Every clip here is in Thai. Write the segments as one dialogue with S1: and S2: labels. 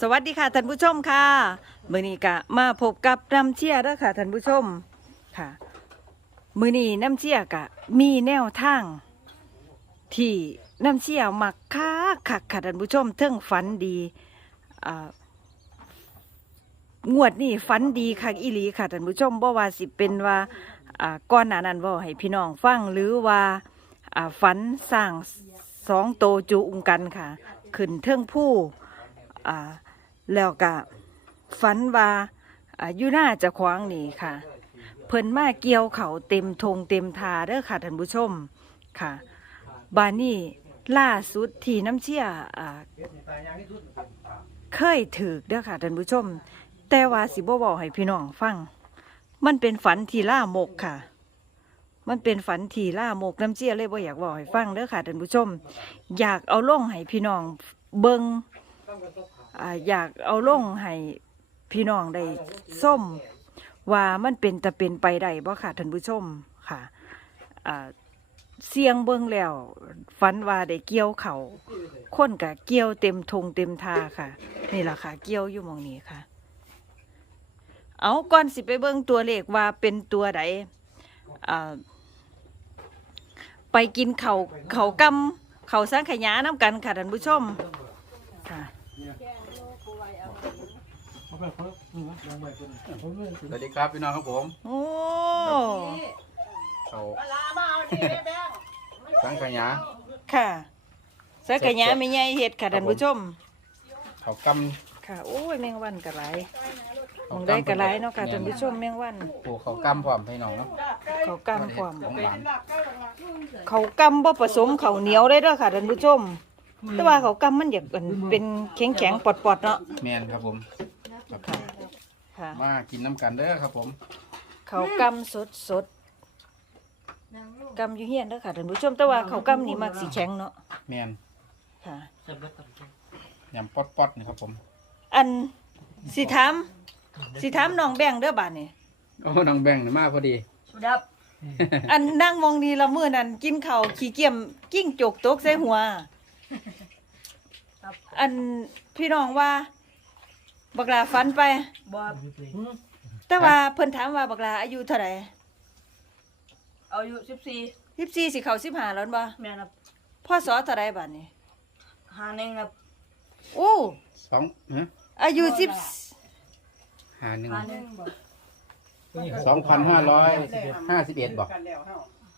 S1: สวัสดีค่ะท่านผู้ชมค่ะมือนี้กะมาพบกับน้ำเชี่ยเด้อค่ะท่านผู้ชมค่ะ มือนี้น้ำเชี่ยกะ มีแนวทาง ที่น้ำเชี่ยมักคักคักค่ะท่านผู้ชมเทิงฝันดีอ่างวดนี้ฝันดีคักอีหลีค่ะท่านผู้ชมบ่ว่าสิเป็นว่าอ่าก้อนหนานันบ่ให้พี่น้องฟังหรือว่าอ่าฝันสร้างสองโตจูงกันค่ะ ขึ้นเทิงผู้ อ่าแล้วก็ฝันว่าอยู่หน้าจะขวางนี่ค่ะ เพิ่นมาเกี่ยวเขาเต็มทงเต็มทาเด้อค่ะท่านผู้ชมค่ะ บานนี้ล่าสุดที่น้ำเชี่ยอ่าเคยถือเด้อค่ะท่านผู้ชม แต่ว่าสิบ่บอกให้พี่น้องฟัง มันเป็นฝันที่ล่ามกค่ะ มันเป็นฝันที่ล่ามกน้ำเชี่ยเลยบ่อยากบอกให้ฟังเด้อค่ะท่านผู้ชม อยากเอาล่งให้พี่น้องเบิง อ่าอยากเอาลงให้พี่น้องได้ส้มว่ามันเป็นจะเป็นไปได้บ่ค่ะท่านผู้ชมค่ะอ่าเสียงเบิ่งแล้วฝันว่าได้เกี่ยวเขาคนกะเกี่ยวเต็มทงเต็มทาค่ะ นี่แหละค่ะ เกี่ยวอยู่มองนี้ค่ะ เอาก่อนสิไปเบิ่งตัวเลขว่าเป็นตัวใดอ่าไปกินเขาเขากำเขาสร้างขยะน้ำกันค่ะท่านผู้ชมค่ะ
S2: สวัสดีครับพี่น้องครับผม
S1: โอ้
S2: เขาสังขยา
S1: ค่ะสักกะยะไม่ใหญ่เฮ็ดค่ะท่านผู้ชม
S2: เขาก
S1: ค่ะ โอ้ยแมงวันกระไรมำ
S2: เข
S1: องได้กระไรเนาะค่ะท่านผู้ชมแมงวัน
S2: ปลูกเขากำพร้อมพี่น้องเนาะ
S1: เขากำความ
S2: ของหวาน
S1: เขากำบ่ผสมเขาเหนียวได้ด้อค่ะท่านผู้ชม แต่ว่าเขากำมันอยากเป็นเป็นแข็งแข็งๆปอดๆเนาะ
S2: แมนครับผมครับ
S1: ค่ะ
S2: มากินน้ำกันเด้อครับผม
S1: เขากำสดสดๆกำอยู่เฮียนเด้อค่ะท่านผู้ชมแต่ว่าเขากำนี่มักสีแข็งเนาะ
S2: แมน
S1: ค่ะ
S2: ยำป๊อดป๊อดๆนี่ครับผม
S1: อันสิถามสิถามน้องแบงเด้อบาดนี่
S2: โอ้น้องแบงค์นี่มาพอดี
S1: ดับอันนั่งมองดีละมื้อนั้นกินข้าวขี้เกียมกิ้งจกตกใส่หัว อันพี่น้องว่า บักลาฝันไป
S3: บ่
S1: แต่ว่าเพิ่นถามว่าบักลาอายุเท่าไหร่
S3: เอาอายุสิบสี่
S1: 14สิเข้า15แล้วบ่
S3: แม่ครับ
S1: พ่อสอเท่าไหร่บัดนี้
S3: หาหนึ่งครับ
S1: โอ้
S2: สองฮะ
S1: อายุ10
S2: หาหนึ่ง
S3: หาหนึ่งบ่
S2: สองพันห้าร้อยห้าสิบเอ็ดบอก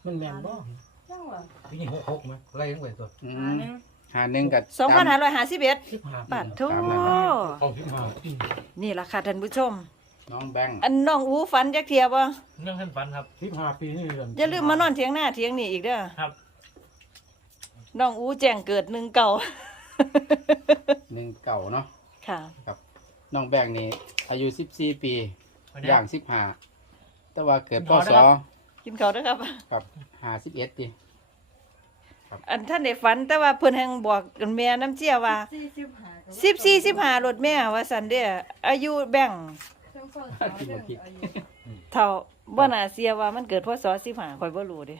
S4: มันแม่นบ่
S3: จังหวะ
S4: พี่นี่หกหกไหมไล่ทั้งไปตัว
S2: อื
S3: หามหนึ่ง
S2: หาหนึ่งกับ
S1: 2551
S4: สิบห้า
S1: ปัดโท
S2: ตามนั้นนะ
S4: เอาสิบห้า
S1: นี่ล่ะค่ะท่านผู้ชม
S2: น้องแบงค์
S1: อันน้องอูฝันจักเที่ยบ่
S4: เรื่องขั้นฝันครับ สิบห้าปีนี่เดือน
S1: อย่าลืมมานอนเถียงหน้าเถียงนี่อีกเด้อ
S4: ครับ
S1: น้องอูแจ้งเกิดหนึ่งเก่า
S2: หนึ่งเก่าเนาะ
S1: ค่ะ
S2: น้องแบงค์นี่อายุสิบสี่ปี
S4: วันนี้
S2: ย่างสิบห้าแต่ว่าเกิดพ
S4: ขอ
S2: ศ
S4: นะครับ
S1: กินเขาวเด้อครับ
S2: กับห้าสิบเอ็ดปี
S1: อันท่านได้ฝันแต่ว่าเพิ่นแห่งบอกกันแม่น้ำเจียว่า
S3: สี่สิบห้า
S1: สิบสี่สิบห้ารถแม่ว่าสันเด้ออายุแบ่ง
S2: คิดบ่คิด
S1: เท่าบ่น่าเสียว่ามันเกิดพศสิบห้าข่อยบ่รู้เด้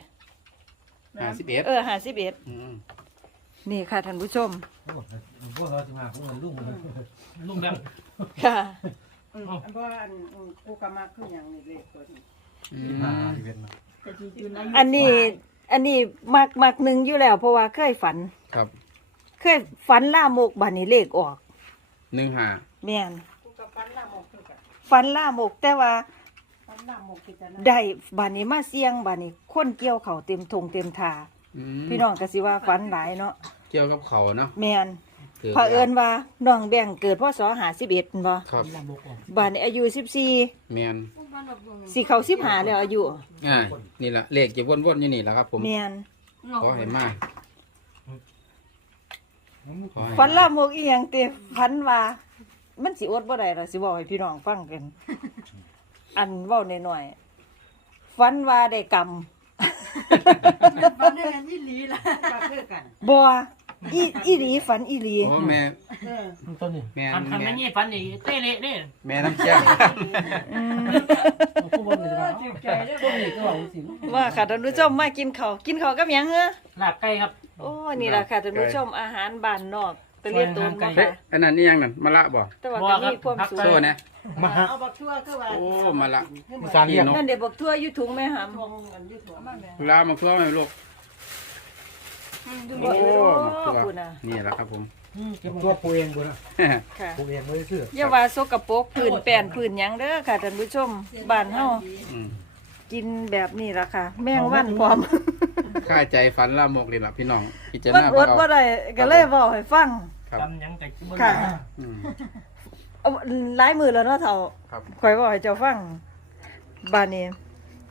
S2: ห้าสิบเอ็ด
S1: เออห้าสิบเอ็ด
S2: อืม
S1: นี่ค่ะท่านผู้ชม
S4: โอ้พวกเราสิบห้าพวกเราลุงลุงแบงค์
S1: ค่ะ
S5: อืมอันเพราะว่าอันอืมกูก็มักคืออย่างนี้เลขตัวนี้
S2: อื
S4: สิบ
S2: ม
S4: ห้าสิบเอ็ดนะ
S3: แต่ที่อยู่ใน
S1: อันนี้ อันนี้มักมักหนึ่งอยู่แล้ว เพราะว่าเคยฝัน
S2: ครับ
S1: เคยฝันล่ามกบัดนี้เลขออก
S2: หนึ่งห้า
S1: แม่น
S5: กูก็ฟันหน้าหมกคือกัน
S1: ฝันล่ามกแต่ว่า
S5: ฟันหน้าหมกคือกันนะ
S1: ได้บัดนี้มาเสี่ยงบัดนี้คนเกี่ยวเขาวเต็มทงเต็มทา
S2: อืม
S1: พี่น้องก็สิว่าฝันหลายเนาะ
S2: เกี่ยวกับเขาเนาะ
S1: แม่น
S2: กิด
S1: เผอิญว่าน้องแบ่งเกิดพศ51บ่
S2: ครับ
S4: ลำบกออก
S1: บัดนี้อายุ14
S2: แมน
S1: สิเข้า15แล้วอายุ
S2: อ่า นี่ละเลขจะวนๆอยู่นี่แหละครับผม
S1: แม่น
S2: ขอให้มาขอให้
S1: ฝันล่ามกอีหยังติฝันว่า มันสิอดบ่ได้ล่ะสิบอกให้พี่น้องฟังกัน อันเว้าน้อยๆฝันว่าได้กรรม
S3: บ้านได้กันยี่หลีล่ะ
S5: ก็คือกัน
S1: บ่ อีอีหลีฝันอีหลี
S2: โอ้แม่
S5: เออ
S4: ต้นนี่
S2: แม่
S6: ทำทำ
S2: แม่
S6: ไม่นี่ฟันนี่เต้เละเด้
S2: แม่น้ำเชี่ย
S1: อืม
S4: ผู้บนนี่จะมาใจได้ต้นนี่ก็เอาสิ
S1: ว่าค่ะท่านผู้ชมมากินข้าวกินข้าวกับหยังเหรอ
S6: ลาบไก่ครับ
S1: โอ้นี่ล่ะค่ะท่านผู้ชมอาหารบ้านนอกไปเรียนตูนบ่
S2: เฮ้ย
S1: ค่ะ
S2: อันนั้นนี่ยังนั่นมะละบ่
S1: แต่ว่าก็มีความสุข
S2: โซ่นะ
S4: มาฮะ
S5: เอาบักทั่วคือว่า
S2: โอ้มะละ
S4: มีการเรียก
S1: นั่นเดี๋ยวบอกทั่วอยู่ถุงไหมหำ
S5: ทวงกันอยู่ทั่วมาแม่
S2: ลามาทั่วไหมลูก
S3: ดู
S2: โอ้
S3: นี่
S2: มาทั่ว
S1: คุณน่ะ
S2: นี่แหละครับผม
S4: ตัวปูเองบุญนะ
S1: ค่ะ
S4: ปูเองไม่ได้ซื้อ
S1: อย่าว่าสกปรกผื่นแป้นผื่นหยังเด้อค่ะท่านผู้ชมบ้านเฮา
S2: อืม
S1: กินแบบนี้ล่ะค่ะ แมงวันพร้อม
S2: ค่าใจฝันละหมกนี่ล่ะพี่น้องพิจาร
S1: มัน
S2: ณา
S1: อ
S2: เบิ่
S1: ด
S2: ง
S1: บ่
S2: เอา
S1: ได้ก็เลยเว้าให้ฟัง
S2: ครับ
S4: จำยังแต่บ่
S1: ค่ะ
S2: อืม
S1: เอาหลายมือแล้วเนาะเฒ่า
S2: ครับ
S1: ข่อยเว้าให้เจ้าฟังบ้านนี้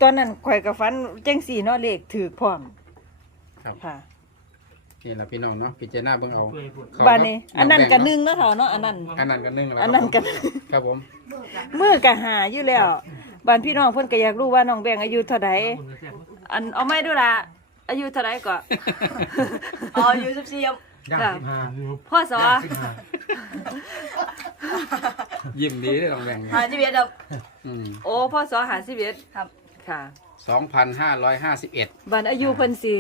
S1: ตอนนั้นข่อยก็ฝันจังซี่เนาะเลขถูกพร้อม
S2: ครับ
S1: ค่ะ
S2: นี่ล่ะพี่น้องเนาะพิจารณาเบิ่งเอา
S4: ปูเองบุญ
S2: เข้
S1: บ้านนี้
S2: เาะ
S1: อันนั้นก็
S2: แบ่ง
S1: หนึ่งเนาะเฒ่าเนาะอันนั้น
S2: อันนั้นก็หนึ่งแล้ว
S1: อันนั้นก็
S2: ครับผม
S1: มือก็หาอยู่แล้วบ้านพี่น้องเพิ่นก็อยากรู้ว่าน้องแบงค์อายุเท่าใด
S4: บุญนะแซ่บ
S1: อันเอาไม่ดูล่ะอายุเท่าไหร่ก็
S3: อ๋ออยู่สิบสี่ครับ
S4: ย่างสิบห้า
S1: พ่อสอ
S4: ย่างสิบห้า
S2: ยิ้มดีเลยน้องแบงค์
S3: หาที่เบียดครับ
S2: อืม
S1: โอ้พ่อสอหาสิบเอ็ด
S3: ครับ
S1: ค่ะ
S2: สองพันห้าร้อยห้าสิบเอ็ด
S1: บันอายุเพิ่นสิ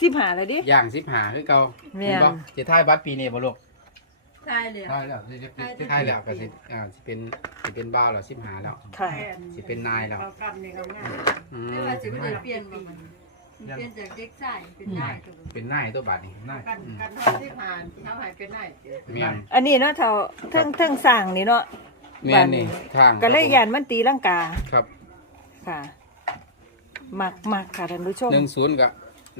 S1: สิบหาเลยดิ
S2: ย่างสิบหาคือเก่า
S1: แม่น
S2: เห็นบ่จะท้ายบัตรปีนี้บ่ลูก
S3: ได้เลย
S2: ท้ายแล้วสิสิท้ายแล้วก็สิอ่าสิเป็นสิเป็นบ้าวแล้วสิบหาแล้ว
S1: ค่ะ
S2: สิเป็นนายแล้ว
S5: เอากำนี่ก็ง่าย
S2: อืม
S3: ไม่ว่าจะไม่ได้เปลี่ยนบ่มันเปลี่ยนจากเด็กชายเป็นนายตัว
S2: เป็นนายตัวบัตรนี่
S4: น่า
S5: กันกันทอดที่ผ่านที่เขาใหายเป็นได้
S2: แม่น
S1: อันนี้เนาะเท่าเทิงเทิงสร้างนี่เนาะ
S2: แม่นนี่ทาง
S1: ก็เลยยานมันตีลังกา
S2: ครับ
S1: ค่ะ มักมักค่ะท่านผู้ชม
S2: หนึ่งศูนย์ก็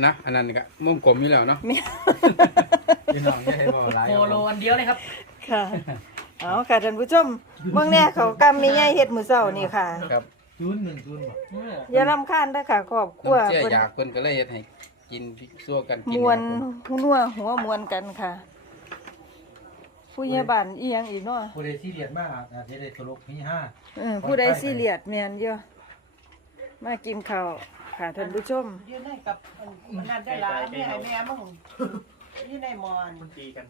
S2: นะ อันนั้นก็มุมกลมอยู่แล้วเนาะ
S1: แม่
S2: พี่น้องอย่าให้บอกหลาย
S4: โคโลอันเดียวเลยครับ
S1: ค่ะเอาค่ะท่านผู้ชมเบิ่งแน่เขากำมีใหญ่เฮ็ดมื้อเช้านี่ค่ะ
S2: ครับ
S4: ศูนย์หนึ่งศูนย์บ่
S1: อย่ารำคาญเด้อค่ะครอบครัว
S2: น้ำเชื่อ
S1: เพิ่น
S2: อยากเพิ่นก็เลยเฮ็ดให้กินซั่วกันกิ
S1: ม
S2: น
S1: วน
S2: ครับผม
S1: หัวหัวมวนกันค่ะผู้ใหญ่บ้านอีหยังอีกเนาะ
S4: ปูเองที่เรียนมากอาจจะได้ตลกมีห้า
S1: เออผู้ใดซีเรียสแม่นเยอะมากินข้าว ค่ะท่านผู้ชม
S5: ยืนให้กับมันนั่นได้หลายแม่ให้แม่มึงยืนในมอน
S4: ตีกัน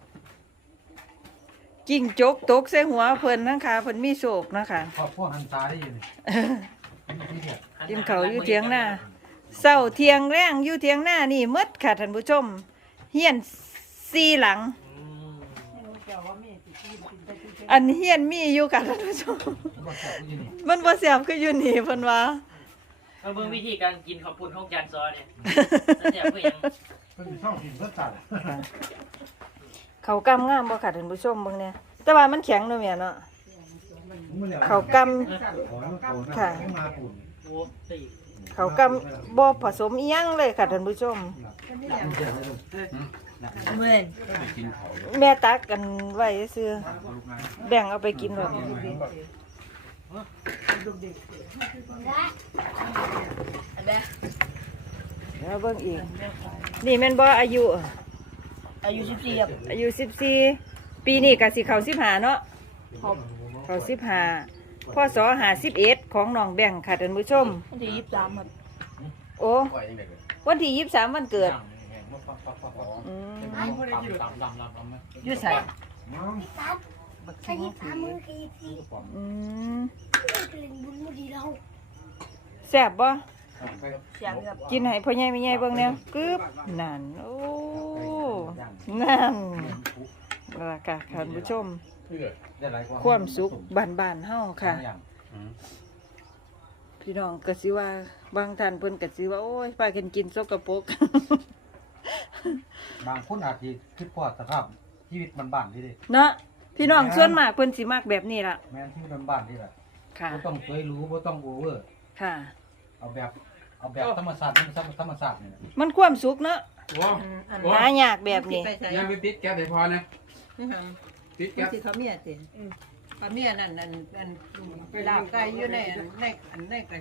S1: กิ้งจกตกใส่หัวเพิ่นนั่นค่ะเพิ่นมีโศกนะคะ
S4: ครอบครัวหันตาได้อยู่นี่ที่เรียน
S1: กินข้าวอยู่เถียงหน้าเศร้าเทียงแรงอยู่เถียงหน้านี่หมดค่ะท่านผู้ชม เฮียนซีหลัง
S5: ไม่รู้เจ้าว่ามีสิกินกินไปกินไป
S1: อันเฮียนมีอยู่ค่ะท่านผู้ชม
S4: บ่ชอบอยู่นี่
S1: มันบ่แซ่บคืออยู่นี่เพิ่นว่า
S6: มาเบิ่งวิธีการกินขอบคุณของจานซอเนี่ยแต่เพื่อยัง
S4: เพิ่นชอบกินเพิ่นตัด
S1: เขาวกำงามบ่ค่ะท่านผู้ชมเบิ่งเนี่ยแต่ว่ามันแข็งเนาะแม่เนาะ
S4: มื้อแล้ว
S1: เขาวกำ
S4: ขอลูกโป่ง
S1: ค่ะ
S4: ให้มาปุ่น
S6: โอ้ตี
S1: เขาวกำบ่ผสมอีหยังเลยค่ะท่านผู้ชม
S3: เมื่อย
S1: แม่ตักกันไว้ซื้อแบ่งเอาไปกินหรอก
S3: อันเนี้ย
S1: แล้วเบิ่งอีก นี่แม่นบ่อายุ
S3: อายุสิบสี่ครับ
S1: อายุ14ปีนี้ก็สิเข้า15เนาะเข้า15พศ51ของน้องแบ่งค่ะท่านผู้ชม
S3: วันที่ยี่สิบสามครับ
S1: โอ้
S2: ปล่อยจังได๋เลย
S1: วันที่23วันเกิดอืม
S3: ยืดใส่
S7: ขยิบขามือขยิบสิ
S1: อืม
S7: เล่นบุญมุดีเรา
S1: แซ่บบ่
S3: เสียงครับ
S1: กินให้พ่อใหญ่แม่ใหญ่เบิ่งแนวกึบนั่นโอ้นั่นราคาท่านผู้ชม
S4: ได้หลายกว่า
S1: ความสุขบ้านๆเฮาค่ะ
S2: อืม
S1: พี่น้องก็สิว่าบางท่านเพิ่นก็สิว่าโอ้ยป้ากันกินสกปรก
S4: บางคนอาจจะคิดพอดสภาพชีวิตบ้านๆนี่ดิ
S1: เนาะ พี่น้องส่วนมากเพิ่นสิมักแบบนี้ล่ะ
S4: แม่นชีวิตบ้านๆนี่แหละ
S1: ค่ะ
S4: บ่ต้องสวยหรูบ่ต้องโอเวอร์
S1: ค่ะ
S4: เอาแบบเอาแบบธรรมชาติธรรมชาติธรรมชาตินี่แหละ
S1: มันความสุขเนาะ
S2: โอ้โอ้
S1: หายากแบบนี้
S5: ไปใส่
S2: ยังไปติดแก๊สให้พอนะ
S5: นี่ฮะ
S2: ติด
S5: นี่
S2: แก๊ส
S5: สิเขาเมียสิเขาเมียนั่นนั่นนั่นไปลาบไก่อยู่ในในอันในไก่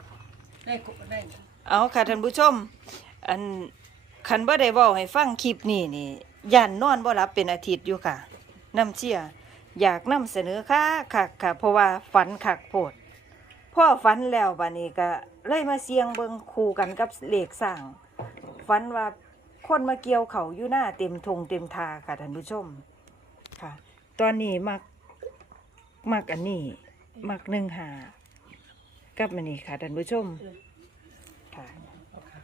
S5: ในใน
S1: เอาค่ะท่านผู้ชม อันคันบ่ได้เว้าให้ฟังคลิปนี้นี่ย่านนอนบ่หลับเป็นอาทิตย์อยู่ค่ะ น้ำเชี่ย อยากนำเสนอค่ะค่ะค่ะเพราะว่าฝันคักโพดพ่อฝันแล้วบัดนี้ก็เลยมาเสียงเบิงคู่กันกับเหลขสร้างฝันว่าคนมาเกี่ยวเขาอยู่หน้าเต็มทงเต็มทาค่ะท่านผู้ชมค่ะ ตอนนี้มักมักอันนี้มักหนึ่งหากับมันนี่ค่ะท่านผู้ชมค่ะ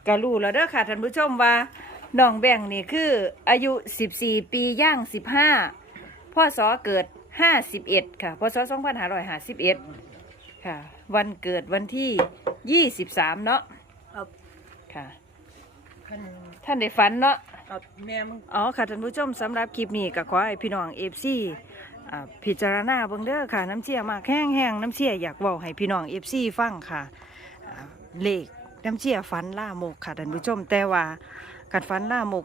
S1: ก็รู้แล้วเด้อค่ะท่านผู้ชมว่าน้องแบ่งนี่คืออายุ 14 ปีย่าง 15พ่อสอเกิด 51ค่ะพศ2551ค่ะ วันเกิดวันที่23เนาะ
S5: ครับ
S1: ค่ะ
S5: คัน
S1: ท่านได้ฝันเนาะ
S5: ครับแม่มึง
S1: อ๋อค่ะท่านผู้ชมสำหรับคลิปนี้ก็ขอให้พี่น้องเอฟซีพิจารณาเบิ่งเด้อค่ะ น้ำเชี่ยมากแห้งแห้งๆน้ำเชี่ยอยากเว้าให้พี่น้องเอฟซีฟังค่ะอ่าเลขน้ำเชี่ยฝันล่ามกค่ะท่านผู้ชมแต่ว่าการฝันล่ามก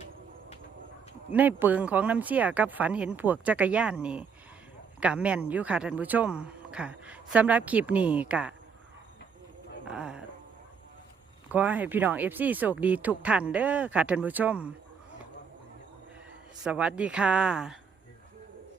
S1: ในเปิงของน้ำเชี่ยกับฝันเห็นพวกจักรยานนี่ กะแม่นอยู่ค่ะท่านผู้ชมค่ะสำหรับคลิปนี้กะขอให้พี่น้องเอฟซีโชคดีทุกท่านเด้อค่ะท่านผู้ชม สวัสดีค่ะ